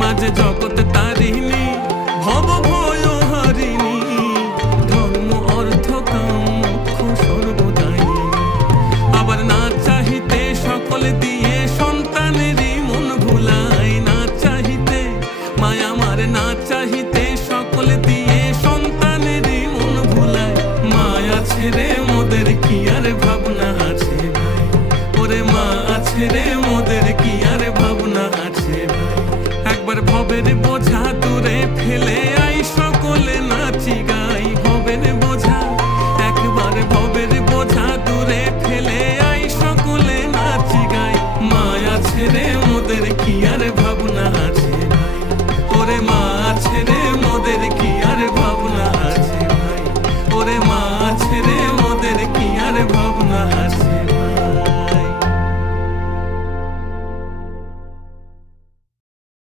মাঝে জগৎ তারিণী ভব ভয় হারিণী, ধর্ম অর্থ কাম মোক্ষ সর্বদায়িনী। আবার না চাহিতে সকল দিয়ে সন্তানেরই মন ভুলাই, না চাহিতে মায়া আমার না চাহিতে সকল দিয়ে সন্তানেরই মন ভুলাই। মায়া ছেড়ে মোদের কি আর ভাবনা আছে ভাই, ওরে মা আছে রে মোদের কি আর ভাবনা আছে ভাই। একবার ভবের বোঝা দূরে ফেলে আই সকলে নাচি গাই।